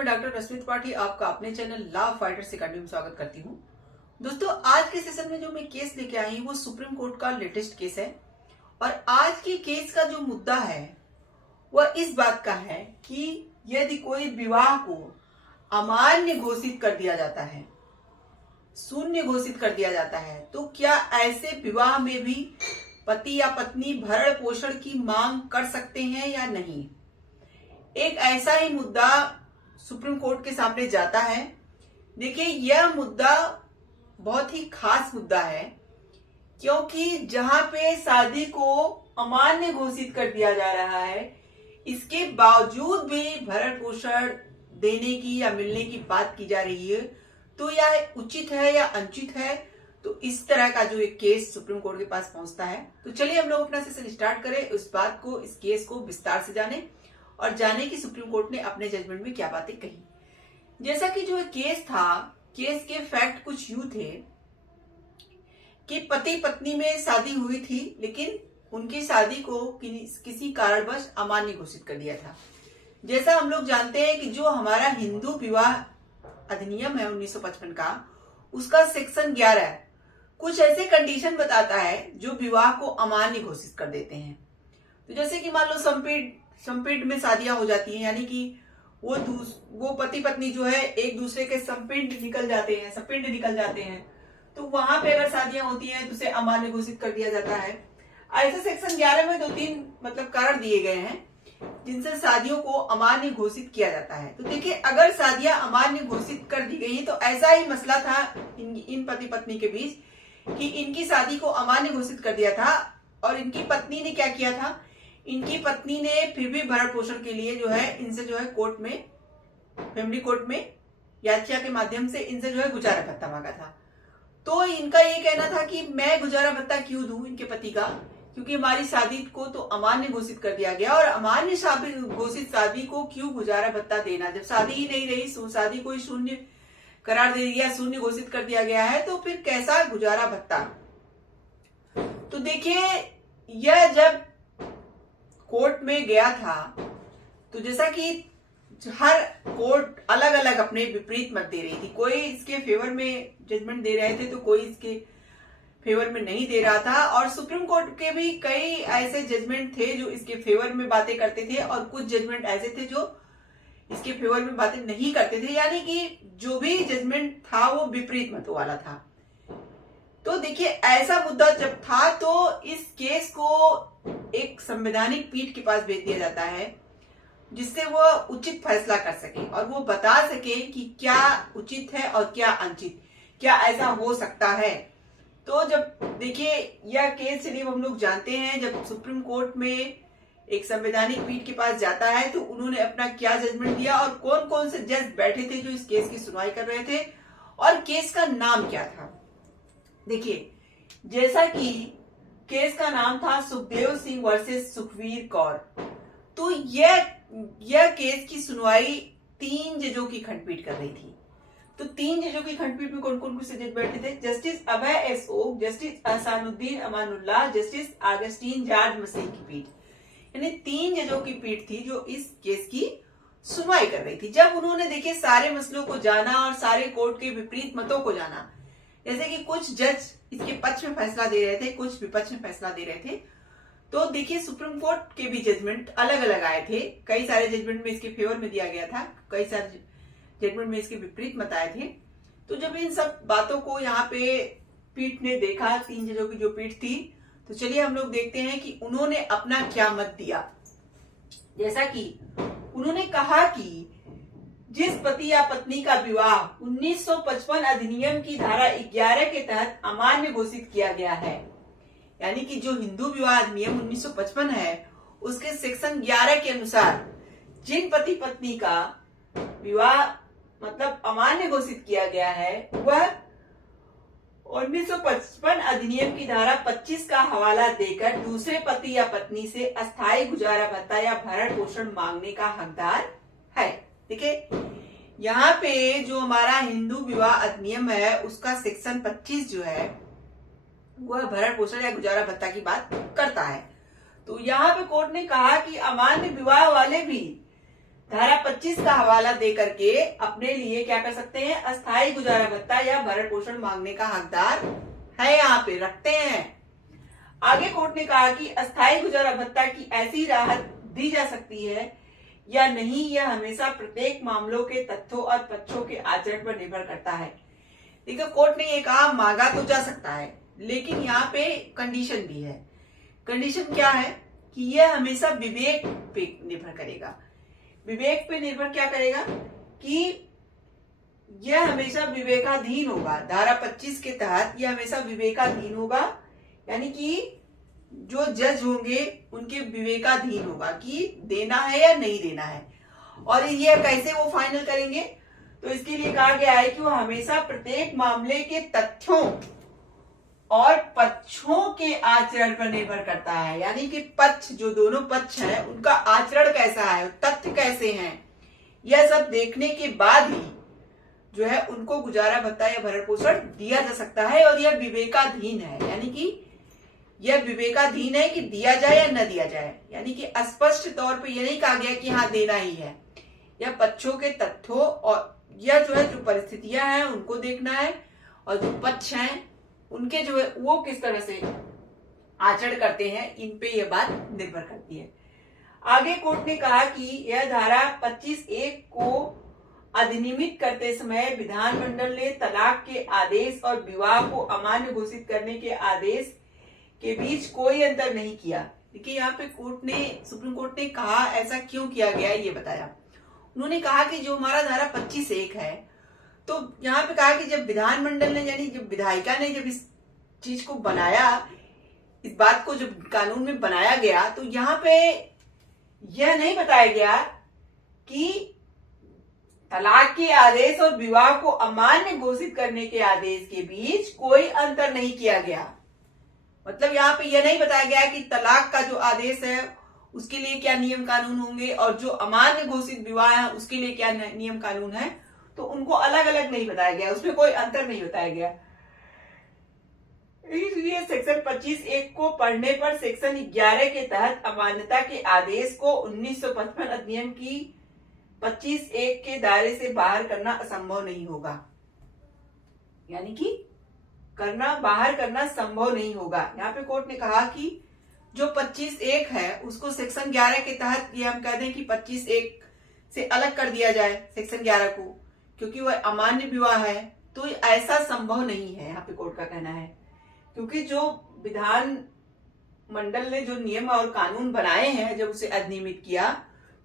मैं डॉक्टर रश्मित त्रिपाठी आपका अपने चैनल लॉ फाइटर्स अकेडमी में स्वागत करती हूँ। दोस्तों, आज के सेशन में जो मैं केस लेके आई हूँ वो सुप्रीम कोर्ट का लेटेस्ट केस है और आज के केस का जो मुद्दा है वह इस बात का है कि यदि कोई विवाह को अमान्य घोषित कर दिया जाता है, शून्य घोषित कर दिया जाता है, तो क्या ऐसे विवाह में भी पति या पत्नी भरण पोषण की मांग कर सकते हैं या नहीं। एक ऐसा ही मुद्दा सुप्रीम कोर्ट के सामने जाता है। देखिए, यह मुद्दा बहुत ही खास मुद्दा है क्योंकि जहां पे शादी को अमान्य घोषित कर दिया जा रहा है, इसके बावजूद भी भरण पोषण देने की या मिलने की बात की जा रही है, तो यह उचित है या अनुचित है। तो इस तरह का जो एक केस सुप्रीम कोर्ट के पास पहुंचता है, तो चलिए हम लोग अपना सेशन स्टार्ट करें, उस बात को, इस केस को विस्तार से जाने और जाने कि सुप्रीम कोर्ट ने अपने जजमेंट में क्या बातें कही। जैसा कि जो केस था, केस के फैक्ट कुछ यूं थे कि पति पत्नी में शादी हुई थी, लेकिन उनकी शादी को किसी कारणवश अमान्य घोषित कर दिया था। जैसा हम लोग जानते हैं कि जो हमारा हिंदू विवाह अधिनियम है 1955 का, उसका सेक्शन 11 कुछ ऐसे कंडीशन बताता है जो विवाह को अमान्य घोषित कर देते हैं। तो जैसे कि मान लो संपिंड में शादियां हो जाती हैं, यानी कि वो पति पत्नी जो है एक दूसरे के संपिंड निकल जाते हैं, तो वहां पे अगर शादियां होती हैं तो उसे अमान्य घोषित कर दिया जाता है। ऐसे सेक्शन 11 में 2-3 कारण दिए गए हैं जिनसे शादियों को अमान्य घोषित किया जाता है। तो देखिए, अगर शादियां अमान्य घोषित कर दी गई तो ऐसा ही मसला था इन पति पत्नी के बीच कि इनकी शादी को अमान्य घोषित कर दिया था और इनकी पत्नी ने क्या किया था, इनकी पत्नी ने फिर भी भरण पोषण के लिए जो है इनसे जो है कोर्ट में, फैमिली कोर्ट में याचिका के माध्यम से इनसे जो है गुजारा भत्ता मांगा था। तो इनका ये कहना था कि मैं गुजारा भत्ता क्यों दूं इनके पति का, क्योंकि हमारी शादी को तो अमान्य घोषित कर दिया गया और अमान्य घोषित शादी को क्यों गुजारा भत्ता देना, जब शादी ही नहीं रही, शादी को ही शून्य करार दे दिया, शून्य घोषित कर दिया गया है, तो फिर कैसा गुजारा भत्ता। तो देखिए, यह जब कोर्ट में गया था, तो जैसा कि हर कोर्ट अलग अलग अपने विपरीत मत दे रही थी, कोई इसके फेवर में जजमेंट दे रहे थे तो कोई इसके फेवर में नहीं दे रहा था, और सुप्रीम कोर्ट के भी कई ऐसे जजमेंट थे जो इसके फेवर में बातें करते थे और कुछ जजमेंट ऐसे थे जो इसके फेवर में बातें नहीं करते थे, यानी कि जो भी जजमेंट था वो विपरीत मतों वाला था। तो देखिए, ऐसा मुद्दा जब था तो इस केस को एक संवैधानिक पीठ के पास भेज दिया जाता है जिससे वो उचित फैसला कर सके और वो बता सके कि क्या उचित है और क्या अनुचित, क्या ऐसा हो सकता है। तो जब देखिए, यह केस चलिए हम लोग जानते हैं, जब सुप्रीम कोर्ट में एक संवैधानिक पीठ के पास जाता है तो उन्होंने अपना क्या जजमेंट दिया और कौन कौन से जज बैठे थे जो इस केस की सुनवाई कर रहे थे और केस का नाम क्या था। देखिए, जैसा कि केस का नाम था सुखदेव सिंह वर्सेस सुखवीर कौर, तो यह केस की सुनवाई 3 जजों की खंडपीठ कर रही थी। तो 3 जजों की खंडपीठ में कौन कौन से जज बैठे थे, justice Abhay S Oka, justice Ahsanuddin Amanullah, justice Augustine George Masih की पीठ, यानी 3 जजों की पीठ थी जो इस केस की सुनवाई कर रही थी। जब उन्होंने देखिए सारे मसलों को जाना और सारे कोर्ट के विपरीत मतों को जाना, जैसे कि कुछ जज इसके पक्ष में फैसला दे रहे थे, कुछ विपक्ष में फैसला दे रहे थे, तो देखिए सुप्रीम कोर्ट के भी जजमेंट अलग अलग आए थे। कई सारे जजमेंट में इसके फेवर में दिया गया था, कई सारे जजमेंट में इसके विपरीत मत आए थे। तो जब इन सब बातों को यहाँ पे पीठ ने देखा, 3 जजों की जो पीठ थी, तो चलिए हम लोग देखते हैं कि उन्होंने अपना क्या मत दिया। जैसा कि उन्होंने कहा कि जिस पति या पत्नी का विवाह 1955 अधिनियम की धारा 11 के तहत अमान्य घोषित किया गया है, यानी कि जो हिंदू विवाह अधिनियम 1955 है उसके सेक्शन 11 के अनुसार जिन पति पत्नी का विवाह मतलब अमान्य घोषित किया गया है, वह 1955 अधिनियम की धारा 25 का हवाला देकर दूसरे पति या पत्नी से अस्थायी गुजारा भत्ता या भरण पोषण मांगने का हकदार है। देखिए, यहाँ पे जो हमारा हिंदू विवाह अधिनियम है उसका सेक्शन 25 जो है वह भरण पोषण या गुजारा भत्ता की बात करता है। तो यहाँ पे कोर्ट ने कहा कि अमान्य विवाह वाले भी धारा 25 का हवाला दे करके अपने लिए क्या कर सकते हैं, अस्थायी गुजारा भत्ता या भरण पोषण मांगने का हकदार है, यहाँ पे रखते हैं। आगे कोर्ट ने कहा कि अस्थायी गुजारा भत्ता की ऐसी राहत दी जा सकती है या नहीं, यह हमेशा प्रत्येक मामलों के तथ्यों और पक्षों के आचरण पर निर्भर करता है। देखो कोर्ट ने ये कहा मांगा तो जा सकता है, लेकिन यहाँ पे कंडीशन भी है। कंडीशन क्या है कि यह हमेशा विवेक पे निर्भर करेगा। विवेक पे निर्भर क्या करेगा कि यह हमेशा विवेकाधीन होगा। धारा 25 के तहत यह हमेशा विवेकाधीन होगा, यानी कि जो जज होंगे उनके विवेकाधीन होगा कि देना है या नहीं देना है। और यह कैसे वो फाइनल करेंगे, तो इसके लिए कहा गया है कि वो हमेशा प्रत्येक मामले के तथ्यों और पक्षों के आचरण पर निर्भर करता है। यानी कि पक्ष, जो दोनों पक्ष हैं, उनका आचरण कैसा है, तथ्य कैसे हैं, यह सब देखने के बाद ही जो है उनको गुजारा भत्ता या भरण पोषण दिया जा सकता है। और यह विवेकाधीन है, यानी कि यह विवेकाधीन है कि दिया जाए या न दिया जाए। यानी कि स्पष्ट तौर पे यह नहीं कहा गया कि हाँ देना ही है। यह पक्षों के तथ्यों और यह जो है जो परिस्थितियां हैं उनको देखना है, और जो पक्ष हैं उनके जो है वो किस तरह से आचरण करते हैं, इन पे यह बात निर्भर करती है। आगे कोर्ट ने कहा कि यह धारा 25(1) को अधिनियमित करते समय विधानमंडल ने तलाक के आदेश और विवाह को अमान्य घोषित करने के आदेश के बीच कोई अंतर नहीं किया। देखिए यहाँ पे सुप्रीम कोर्ट ने कहा ऐसा क्यों किया गया ये बताया। उन्होंने कहा कि जो हमारा धारा 25(1) है, तो यहाँ पे कहा कि जब विधानमंडल ने, यानी जब विधायिका ने जब इस चीज को बनाया, इस बात को जब कानून में बनाया गया, तो यहाँ पे यह नहीं बताया गया कि तलाक के आदेश और विवाह को अमान्य घोषित करने के आदेश के बीच कोई अंतर नहीं किया गया। मतलब यहाँ पे यह नहीं बताया गया कि तलाक का जो आदेश है उसके लिए क्या नियम कानून होंगे, और जो अमान्य घोषित विवाह है उसके लिए क्या नियम कानून है, तो उनको अलग अलग नहीं बताया गया, उसमें कोई अंतर नहीं बताया गया। इसलिए सेक्शन 25(1) को पढ़ने पर सेक्शन 11 के तहत अमान्यता के आदेश को 1955 अधिनियम की 25(1) के दायरे से बाहर करना असंभव नहीं होगा। यानी कि बाहर करना संभव नहीं होगा। यहाँ पे कोर्ट ने कहा कि जो 25(1) है उसको सेक्शन 11 के तहत ये हम कह दें कि 25(1) से अलग कर दिया जाए सेक्शन 11 को, क्योंकि वह अमान्य विवाह है, तो ऐसा संभव नहीं है, यहाँ पे कोर्ट का कहना है। क्योंकि जो विधान मंडल ने जो नियम और कानून बनाए हैं, जब उसे अधिनियमित किया,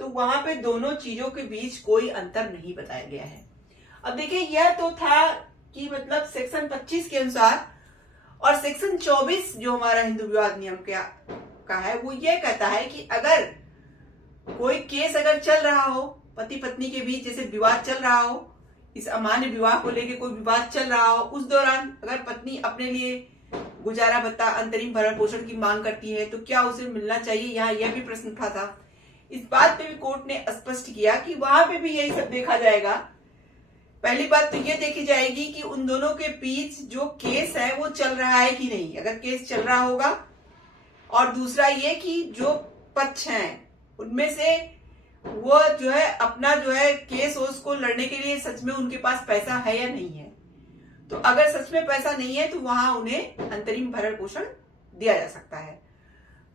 तो वहां पे दोनों चीजों के बीच कोई अंतर नहीं बताया गया है। अब देखिए यह तो था कि मतलब सेक्शन 25 के अनुसार, और सेक्शन 24 जो हमारा हिंदू विवाह अधिनियम का है, वो ये कहता है कि अगर कोई केस अगर चल रहा हो पति पत्नी के बीच, जैसे विवाद चल रहा हो, इस अमान्य विवाह को लेके कोई विवाद चल रहा हो, उस दौरान अगर पत्नी अपने लिए गुजारा भत्ता, अंतरिम भरण पोषण की मांग करती है, तो क्या उसे मिलना चाहिए, यहाँ यह भी प्रश्न उठा था। इस बात पे भी कोर्ट ने स्पष्ट किया कि वहां पे भी यही सब देखा जाएगा। पहली बात तो ये देखी जाएगी कि उन दोनों के बीच जो केस है वो चल रहा है कि नहीं, अगर केस चल रहा होगा, और दूसरा ये कि जो पक्ष हैं उनमें से वो जो है अपना जो है केस उसको लड़ने के लिए सच में उनके पास पैसा है या नहीं है। तो अगर सच में पैसा नहीं है तो वहां उन्हें अंतरिम भरण पोषण दिया जा सकता है।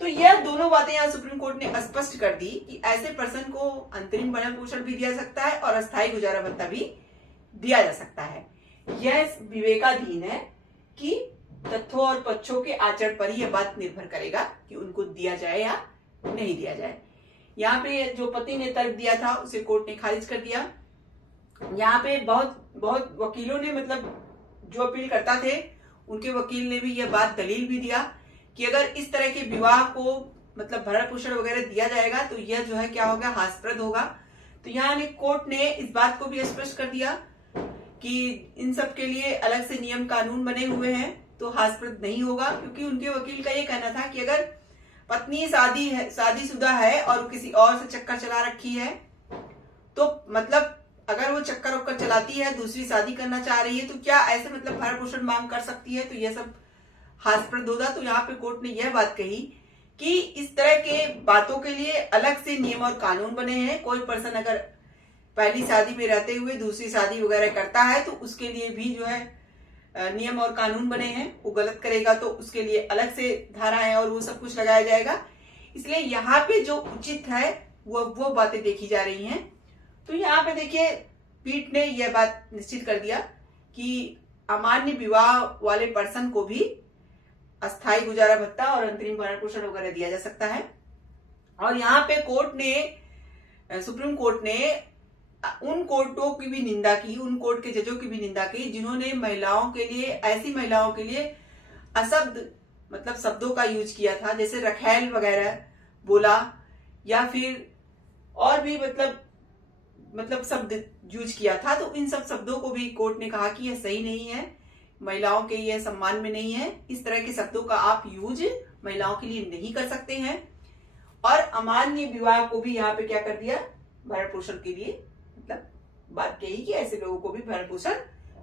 तो यह दोनों बातें यहाँ सुप्रीम कोर्ट ने स्पष्ट कर दी कि ऐसे पर्सन को अंतरिम भरण पोषण भी दिया सकता है और अस्थायी गुजारा भत्ता भी दिया जा सकता है। यह विवेकाधीन है कि तथ्यों और पक्षों के आचरण पर ही यह बात निर्भर करेगा कि उनको दिया जाए या नहीं दिया जाए। यहाँ पे जो पति ने तर्क दिया था उसे कोर्ट ने खारिज कर दिया। यहाँ पे बहुत वकीलों ने, मतलब जो अपील करता थे उनके वकील ने भी यह बात दलील भी दिया कि अगर इस तरह के विवाह को मतलब भरण पोषण वगैरह दिया जाएगा तो यह जो है क्या होगा, हास्यप्रद होगा। तो यहाँ कोर्ट ने इस बात को भी स्पष्ट कर दिया कि इन सब के लिए अलग से नियम कानून बने हुए हैं, तो हास्यप्रद नहीं होगा। क्योंकि उनके वकील का ये कहना था कि अगर पत्नी शादीशुदा है और किसी और से चक्कर चला रखी है, तो मतलब अगर वो चक्कर वक्कर चलाती है, दूसरी शादी करना चाह रही है, तो क्या ऐसे मतलब भरण पोषण मांग कर सकती है, तो यह सब हास्यप्रद होगा। तो यहाँ पे कोर्ट ने यह बात कही कि इस तरह के बातों के लिए अलग से नियम और कानून बने हैं। कोई पर्सन अगर पहली शादी में रहते हुए दूसरी शादी वगैरह करता है तो उसके लिए भी जो है नियम और कानून बने हैं। वो गलत करेगा तो उसके लिए अलग से धाराएं और वो सब कुछ लगाया जाएगा। इसलिए यहाँ पे जो उचित है वो बातें देखी जा रही हैं। तो यहाँ पे देखिए पीठ ने यह बात निश्चित कर दिया कि अमान्य विवाह वाले पर्सन को भी अस्थायी गुजारा भत्ता और अंतरिम भरण पोषण वगैरह दिया जा सकता है। और यहाँ पे सुप्रीम कोर्ट ने उन कोर्टों की भी निंदा की, उन कोर्ट के जजों की भी निंदा की जिन्होंने महिलाओं के लिए, ऐसी महिलाओं के लिए अशब्द मतलब शब्दों का यूज किया था, जैसे रखैल वगैरह बोला या फिर और भी मतलब शब्द यूज किया था। तो इन सब शब्दों को भी कोर्ट ने कहा कि यह सही नहीं है, महिलाओं के यह सम्मान में नहीं है, इस तरह के शब्दों का आप यूज महिलाओं के लिए नहीं कर सकते हैं। और अमान्य विवाह को भी यहाँ पे क्या कर दिया, भरण पोषण के लिए मतलब बात कही कि ऐसे लोगों को भी भरण पोषण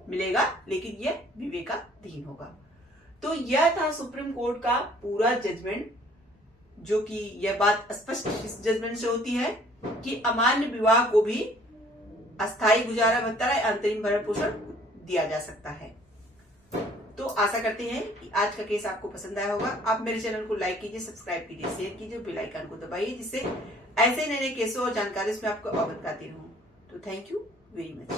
मिलेगा, लेकिन यह विवेकाधीन होगा। तो यह था सुप्रीम कोर्ट का पूरा जजमेंट, जो कि यह बात स्पष्ट इस जजमेंट से होती है कि अमान्य विवाह को भी अस्थायी गुजारा भत्ता या अंतरिम भरण पोषण दिया जा सकता है। तो आशा करते हैं कि आज का केस आपको पसंद आया होगा। आप मेरे चैनल को लाइक कीजिए, सब्सक्राइब कीजिए, शेयर कीजिए, बेल आइकन को दबाइए, जिससे ऐसे नए नए केसों और जानकारी में आपको अवगत कराती रहूं। तो थैंक यू वेरी मच।